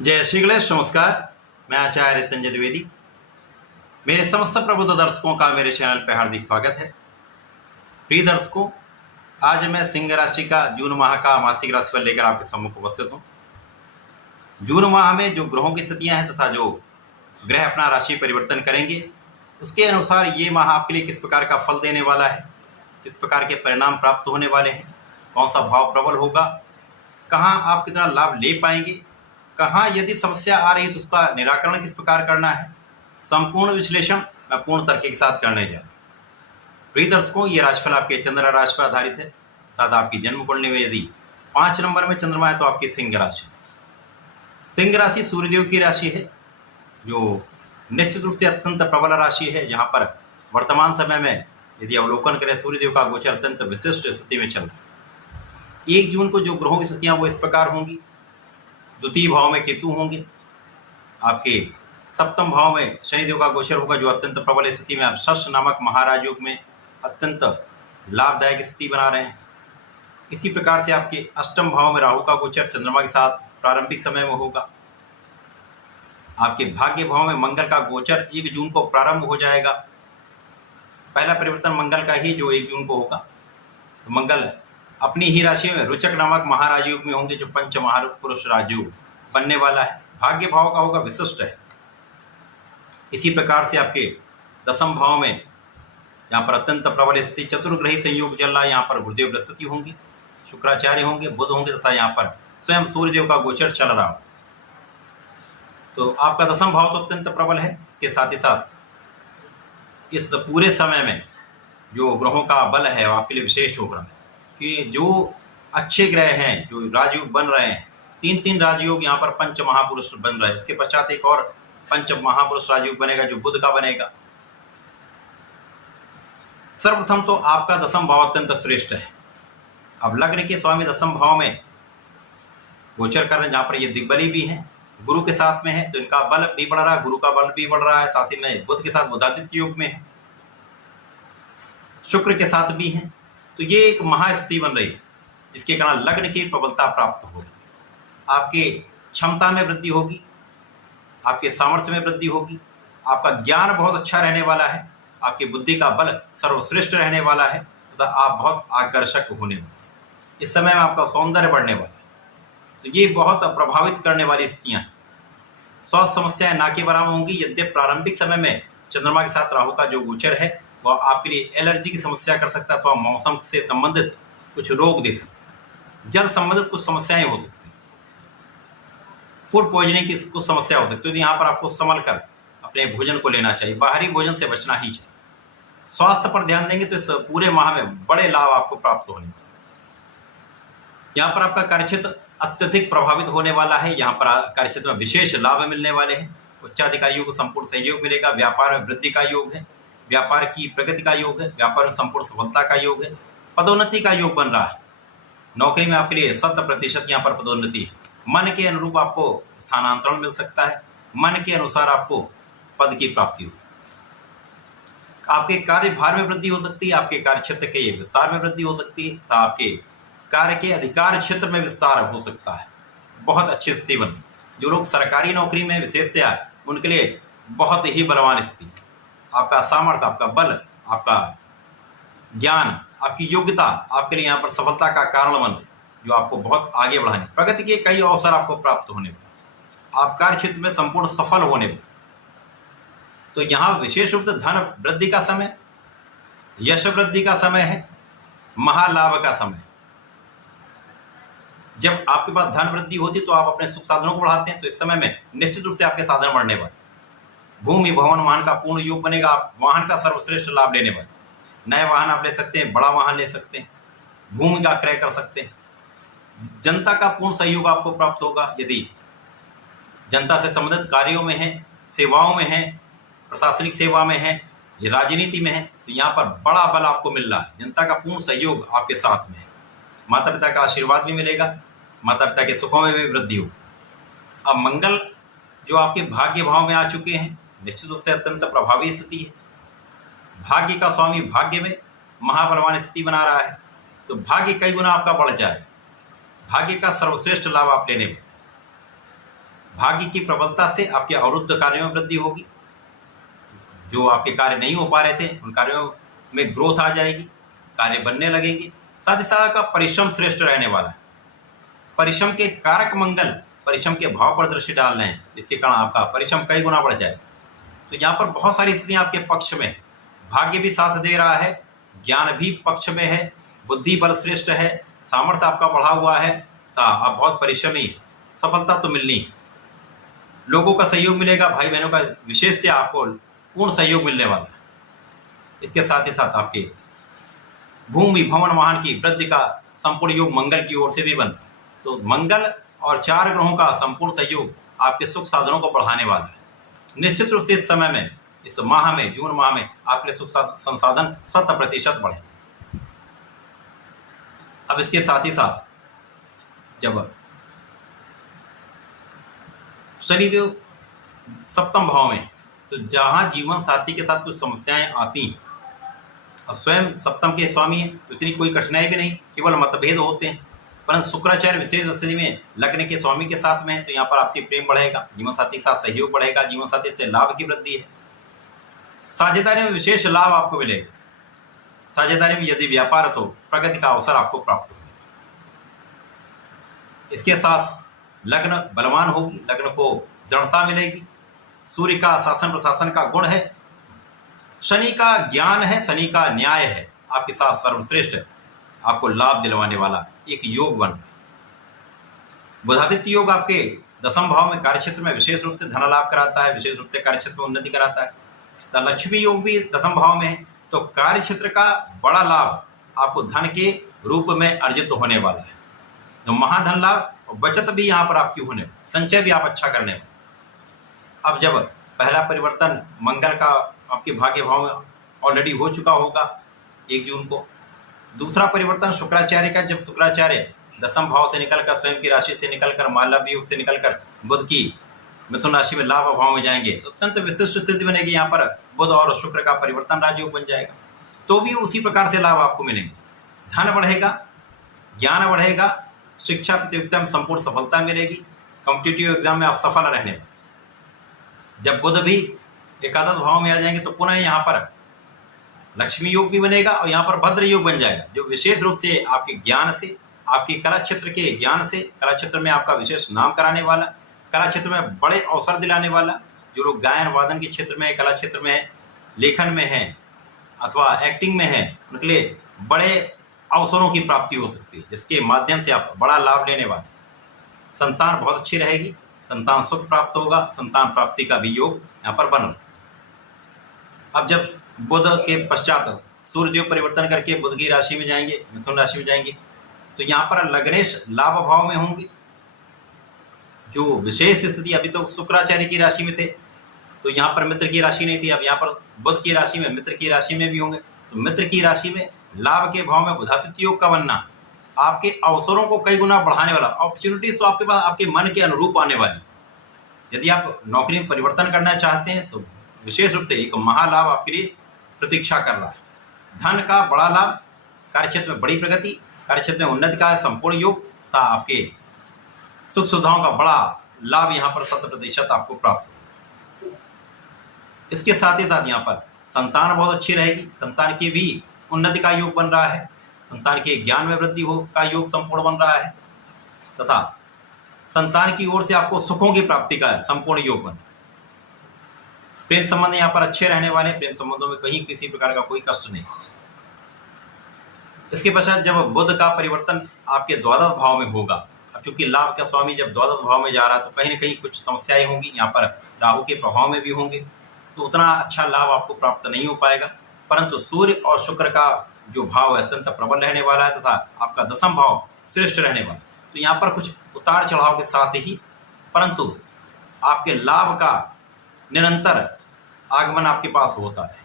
जय श्री गणेश। नमस्कार, मैं आचार्य संजय द्विवेदी। मेरे समस्त प्रबुद्ध दर्शकों का मेरे चैनल पर हार्दिक स्वागत है। प्रिय दर्शकों, आज मैं सिंह राशि का जून माह का मासिक राशिफल लेकर आपके सम्मुख उपस्थित हूँ। जून माह में जो ग्रहों की स्थितियां हैं तथा जो ग्रह अपना राशि परिवर्तन करेंगे, उसके अनुसार ये माह आपके लिए किस प्रकार का फल देने वाला है, किस प्रकार के परिणाम प्राप्त होने वाले हैं, कौन सा भाव प्रबल होगा, कहाँ आप कितना लाभ ले पाएंगे, कहाँ यदि समस्या आ रही है तो उसका निराकरण किस प्रकार करना है, संपूर्ण विश्लेषण मैं पूर्ण तर्क के साथ करने जा रहा हूं। प्रिय दर्शकों, ये राशिफल आपके चंद्र राशि पर आधारित है अर्थात आपकी जन्म कुंडली में यदि 5 नंबर में चंद्रमा है तो आपकी सिंह राशि। सिंह राशि सूर्यदेव की राशि है, जो निश्चित रूप से अत्यंत प्रबल राशि है। जहां पर वर्तमान समय में यदि अवलोकन करें, सूर्यदेव का गोचर अत्यंत विशिष्ट स्थिति में चल रहा है। 1 जून को जो ग्रहों की स्थितियां वो इस प्रकार होंगी। द्वितीय भाव में केतु होंगे, आपके सप्तम भाव में शनिदेव का गोचर होगा, जो अत्यंत प्रबल स्थिति में आप षष्ठ नामक महाराज योग में अत्यंत लाभदायक स्थिति बना रहे हैं। इसी प्रकार से आपके अष्टम भाव में राहु का गोचर चंद्रमा के साथ प्रारंभिक समय में होगा। आपके भाग्य भाव में मंगल का गोचर 1 जून को प्रारंभ हो जाएगा। पहला परिवर्तन मंगल का ही जो 1 जून को होगा। तो मंगल अपनी ही राशि में रुचक नामक महाराज योग में होंगे, जो पंच महापुरुष राजयोग बनने वाला है। भाग्य भाव का होगा विशिष्ट है। इसी प्रकार से आपके दसम भाव में यहाँ पर अत्यंत प्रबल स्थिति चतुर्ग्रही संयोग चल रहा है। यहाँ पर गुरुदेव बृहस्पति होंगे, शुक्राचार्य होंगे, बुध होंगे तथा यहाँ पर स्वयं सूर्यदेव का गोचर चल रहा हो। तो आपका दसम भाव तो अत्यंत प्रबल है। इसके साथ ही साथ इस पूरे समय में जो ग्रहों का बल है वो आपके लिए विशेष हो रहा है कि जो अच्छे ग्रह हैं, जो राजयोग बन रहे हैं, 3 राजयोग यहाँ पर पंच महापुरुष बन रहे हैं। इसके पश्चात एक और पंच महापुरुष राजयोग बनेगा, जो बुध का बनेगा। सर्वप्रथम तो आपका दसम भाव अत्यंत श्रेष्ठ है। अब लग्न के स्वामी दसम भाव में गोचर कर रहे हैं, जहाँ पर ये दिग्बली भी है, गुरु के साथ में है, तो इनका बल भी बढ़ रहा है, गुरु का बल भी बढ़ रहा है। साथ ही में बुध के साथ बुधादित्य योग में है, शुक्र के साथ भी है। तो ये एक महास्थिति बन रही है, जिसके कारण लग्न की प्रबलता प्राप्त होगी। आपके क्षमता में वृद्धि होगी, आपके सामर्थ्य में वृद्धि होगी, आपका ज्ञान बहुत अच्छा रहने वाला है, आपकी बुद्धि का बल सर्वश्रेष्ठ रहने वाला है तथा आप बहुत आकर्षक होने वाले हैं। इस समय में आपका सौंदर्य बढ़ने वाला है। तो ये बहुत प्रभावित करने वाली स्थितियां हैं। स्वास्थ्य समस्याएं ना के बराबर होंगी। यद्यपि प्रारंभिक समय में चंद्रमा के साथ राहु का जो गोचर है वह आपके लिए एलर्जी की समस्या कर सकता है, अथवा मौसम से संबंधित कुछ रोग दे सकता है, जल संबंधित कुछ समस्याएं हो सकती हैं, फूड पॉइजनिंग की कुछ समस्या हो सकती है। तो यहाँ पर आपको संभल कर अपने भोजन को लेना चाहिए, बाहरी भोजन से बचना ही चाहिए। स्वास्थ्य पर ध्यान देंगे तो इस पूरे माह में बड़े लाभ आपको प्राप्त होने वाले। यहाँ पर आपका कार्यक्षेत्र अत्यधिक प्रभावित होने वाला है। यहाँ पर कार्यक्षेत्र में विशेष लाभ मिलने वाले हैं। उच्चाधिकारियों को संपूर्ण सहयोग मिलेगा। व्यापार में वृद्धि का योग है, व्यापार की प्रगति का योग है, व्यापार में संपूर्ण सफलता का योग है, पदोन्नति का योग बन रहा है। नौकरी में आपके लिए 100% यहाँ पर पदोन्नति है। मन के अनुरूप आपको स्थानांतरण मिल सकता है, मन के अनुसार आपको पद की प्राप्ति हो सकती है। आपके कार्यभार में वृद्धि हो सकती है, आपके कार्य क्षेत्र के विस्तार में वृद्धि हो सकती है तथा आपके कार्य के अधिकार क्षेत्र में विस्तार हो सकता है। बहुत अच्छी स्थिति बन। जो लोग सरकारी नौकरी में विशेषतया उनके लिए बहुत ही बलवान स्थिति है। आपका सामर्थ्य, आपका बल, आपका ज्ञान, आपकी योग्यता आपके लिए यहाँ पर सफलता का कारण बन, जो आपको बहुत आगे बढ़ाने, प्रगति के कई अवसर आपको प्राप्त होने, आप कार्य क्षेत्र में संपूर्ण सफल होने। तो यहाँ विशेष रूप से धन वृद्धि का समय, यश वृद्धि का समय है, महालाभ का समय। जब आपके पास धन वृद्धि होती तो आप अपने सुख साधनों को बढ़ाते हैं। तो इस समय में निश्चित रूप से आपके साधन बढ़ने वाले। भूमि भवन वाहन का पूर्ण योग बनेगा। आप वाहन का सर्वश्रेष्ठ लाभ लेने वाले। नए वाहन आप ले सकते हैं, बड़ा वाहन ले सकते हैं, भूमि का क्रय कर सकते हैं। जनता का पूर्ण सहयोग आपको प्राप्त होगा। यदि जनता से संबंधित कार्यों में है, सेवाओं में है, प्रशासनिक सेवा में है, या राजनीति में है, तो यहाँ पर बड़ा बल आपको मिल रहा है। जनता का पूर्ण सहयोग आपके साथ में है। माता पिता का आशीर्वाद भी मिलेगा, माता पिता के सुखों में भी वृद्धि हो। अब मंगल जो आपके भाग्य भाव में आ चुके हैं, निश्चित रूप से अत्यंत प्रभावी स्थिति है। भाग्य का स्वामी भाग्य में महाबलवान स्थिति बना रहा है, तो भाग्य कई गुना आपका बढ़ जाए। भाग्य का सर्वश्रेष्ठ लाभ आप लेने में। भाग्य की प्रबलता से आपके अवरुद्ध कार्यों में वृद्धि होगी। जो आपके कार्य नहीं हो पा रहे थे उन कार्यों में ग्रोथ आ जाएगी, कार्य बनने लगेंगे। साथ ही साथ आपका परिश्रम श्रेष्ठ रहने वाला है। परिश्रम के कारक मंगल परिश्रम के भाव पर दृष्टि डाल रहे हैं, जिसके कारण आपका परिश्रम कई गुना बढ़ जाए। तो यहाँ पर बहुत सारी स्थितियां आपके पक्ष में, भाग्य भी साथ दे रहा है, ज्ञान भी पक्ष में है, बुद्धि बल श्रेष्ठ है, सामर्थ्य आपका बढ़ा हुआ है, आप बहुत परिश्रमी, सफलता तो मिलनी, लोगों का सहयोग मिलेगा, भाई बहनों का विशेष से आपको पूर्ण सहयोग मिलने वाला है। इसके साथ ही साथ आपके भूमि भवन वाहन की वृद्धि का संपूर्ण योग मंगल की ओर से भी बन रहा है। तो मंगल और 4 ग्रहों का संपूर्ण सहयोग आपके सुख साधनों को बढ़ाने वाला है। निश्चित रूप से इस समय में, इस माह में, जून माह में आपके सुख संसाधन 100% बढ़े। अब इसके साथ ही साथ जब शनिदेव सप्तम भाव में, तो जहां जीवन साथी के साथ कुछ समस्याएं आती हैं, और स्वयं सप्तम के स्वामी हैं तो इतनी कोई कठिनाई भी नहीं, केवल मतभेद होते हैं। परंतु शुक्राचार्य विशेष स्थिति में लग्न के स्वामी के साथ में है, तो यहाँ पर आपसी प्रेम बढ़ेगा, जीवन साथी के साथ सहयोग बढ़ेगा, जीवन साथी से लाभ की वृद्धि है। साझेदारी में विशेष लाभ आपको मिलेगा। साझेदारी में यदि व्यापार है तो प्रगति का अवसर आपको प्राप्त होगा। इसके साथ लग्न बलवान होगी, लग्न को दृढ़ता मिलेगी, सूर्य का शासन प्रशासन का गुण है, शनि का ज्ञान है, शनि का न्याय है, आपके साथ सर्वश्रेष्ठ आपको लाभ दिलवाने वाला एक योग बन। बुधादित्य योग आपके 10वें भाव में कार्यक्षेत्र में विशेष रूप से धन लाभ कराता है, विशेष रूप से कार्यक्षेत्र में उन्नति कराता है। तो लक्ष्मी योग भी 10वें भाव में है, तो कार्यक्षेत्र का बड़ा लाभ आपको धन के रूप में अर्जित होने वाला है। तो महाधन लाभ और बचत भी यहाँ पर आपकी होने, संचय भी आप अच्छा करने वाले। अब जब पहला परिवर्तन मंगल का आपके भाग्य भाव में ऑलरेडी हो चुका होगा 1 जून को, दूसरा परिवर्तन शुक्राचार्य का, जब शुक्राचार्य 10वें भाव से निकलकर स्वयं की राशि से निकलकर मालव्य योग से निकलकर बुध की मिथुन राशि में लाभ भाव में जाएंगे, तो अत्यंत विशिष्ट स्थिति बनेगी। यहाँ पर बुध और शुक्र का परिवर्तन राजयोग बन जाएगा, तो भी उसी प्रकार से लाभ आपको मिलेंगे। धन बढ़ेगा, ज्ञान बढ़ेगा, शिक्षा प्रतियोगिता में संपूर्ण सफलता मिलेगी, कॉम्पिटिटिव एग्जाम में आप सफल रहने। जब बुध भी एकादश भाव में आ जाएंगे तो पुनः यहाँ पर लक्ष्मी योग भी बनेगा और यहाँ पर भद्र योग बन जाएगा, जो विशेष रूप से आपके ज्ञान से, आपके कला क्षेत्र के ज्ञान से, कला क्षेत्र में आपका विशेष नाम कराने वाला, कला क्षेत्र में बड़े अवसर दिलाने वाला। जो लोग गायन वादन के क्षेत्र में, कला क्षेत्र में, लेखन में है अथवा एक्टिंग में है, उनके लिए बड़े अवसरों की प्राप्ति हो सकती है, जिसके माध्यम से आप बड़ा लाभ लेने वाले। संतान बहुत अच्छी रहेगी, संतान सुख प्राप्त होगा, संतान प्राप्ति का भी योग यहाँ पर बन। अब जब बुध के पश्चात सूर्यदेव परिवर्तन करके बुध की राशि में जाएंगे, मिथुन राशि में जाएंगे, तो यहाँ पर लग्नेश लाभ भाव में होंगे। जो विशेष स्थिति, अभी तो शुक्राचार्य की राशि में थे तो यहाँ पर मित्र की राशि नहीं थी, अब यहाँ पर बुध की राशि में, मित्र की राशि में भी होंगे। तो मित्र की राशि में लाभ के भाव में बुधादित्य योग का बनना आपके अवसरों को कई गुना बढ़ाने वाला। अपॉर्चुनिटीज तो आपके पास आपके मन के अनुरूप आने वाली। यदि आप नौकरी में परिवर्तन करना चाहते हैं तो विशेष रूप से एक महालाभ आपके लिए प्रतीक्षा कर रहा है। धन का बड़ा लाभ, कार्यक्षेत्र में बड़ी प्रगति, कार्यक्षेत्र में उन्नति का संपूर्ण योग था, आपके सुख सुविधाओं का बड़ा लाभ यहाँ पर 100% आपको प्राप्त हो। इसके साथ ही साथ यहाँ पर संतान बहुत अच्छी रहेगी, संतान की भी उन्नति का योग बन रहा है, संतान के ज्ञान में वृद्धि हो का योग संपूर्ण बन रहा है, तथा संतान की ओर से आपको सुखों की प्राप्ति का संपूर्ण योग बन। प्रेम संबंध यहाँ पर अच्छे रहने वाले, प्रेम संबंधों में कहीं किसी प्रकार का कोई कष्ट नहीं। इसके पश्चात जब बुध का परिवर्तन आपके द्वादश भाव में होगा, अब चूंकि लाभ का स्वामी जब द्वादश भाव में जा रहा है तो कहीं ना कहीं कुछ समस्याएं होंगी, यहाँ पर राहु के प्रभाव में भी होंगे, तो उतना अच्छा लाभ आपको प्राप्त नहीं हो पाएगा। परंतु सूर्य और शुक्र का जो भाव है अत्यंत प्रबल रहने वाला है, तथा आपका 10वां भाव श्रेष्ठ रहने वाला, तो यहाँ पर कुछ उतार चढ़ाव के साथ ही, परंतु आपके लाभ का निरंतर आगमन आपके पास होता है।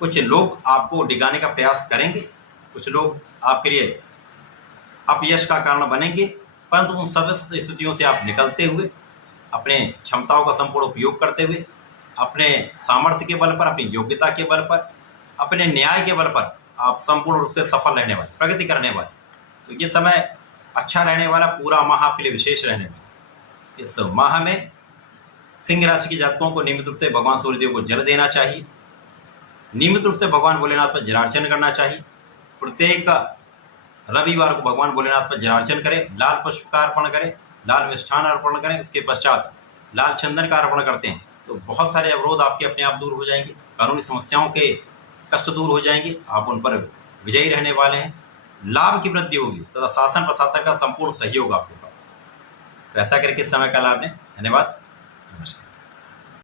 कुछ लोग आपको डिगाने का प्रयास करेंगे, कुछ लोग आपके लिए अपयश का कारण बनेंगे, परंतु उन सब स्थितियों से आप निकलते हुए, अपने क्षमताओं का संपूर्ण उपयोग करते हुए, अपने सामर्थ्य के बल पर, अपनी योग्यता के बल पर, अपने न्याय के बल पर आप संपूर्ण रूप से सफल रहने वाले, प्रगति करने वाले। तो ये समय अच्छा रहने वाला, पूरा माह आपके लिए विशेष रहने वाला। इस माह में सिंह राशि के जातकों को नियमित रूप से भगवान सूर्यदेव को जल देना चाहिए, नियमित रूप से भगवान भोलेनाथ पर जलार्चन करना चाहिए। प्रत्येक रविवार को भगवान भोलेनाथ पर जलार्चन करें, लाल पुष्प का अर्पण करें, लाल मिष्ठान अर्पण करें, इसके पश्चात लाल चंदन का अर्पण करते हैं तो बहुत सारे अवरोध आपके अपने आप दूर हो जाएंगे, कानूनी समस्याओं के कष्ट दूर हो जाएंगे, आप उन पर विजयी रहने वाले हैं, लाभ की वृद्धि होगी तथा शासन प्रशासन का संपूर्ण सहयोग आपको होगा। तो ऐसा करके समय का लाभ लें। धन्यवाद।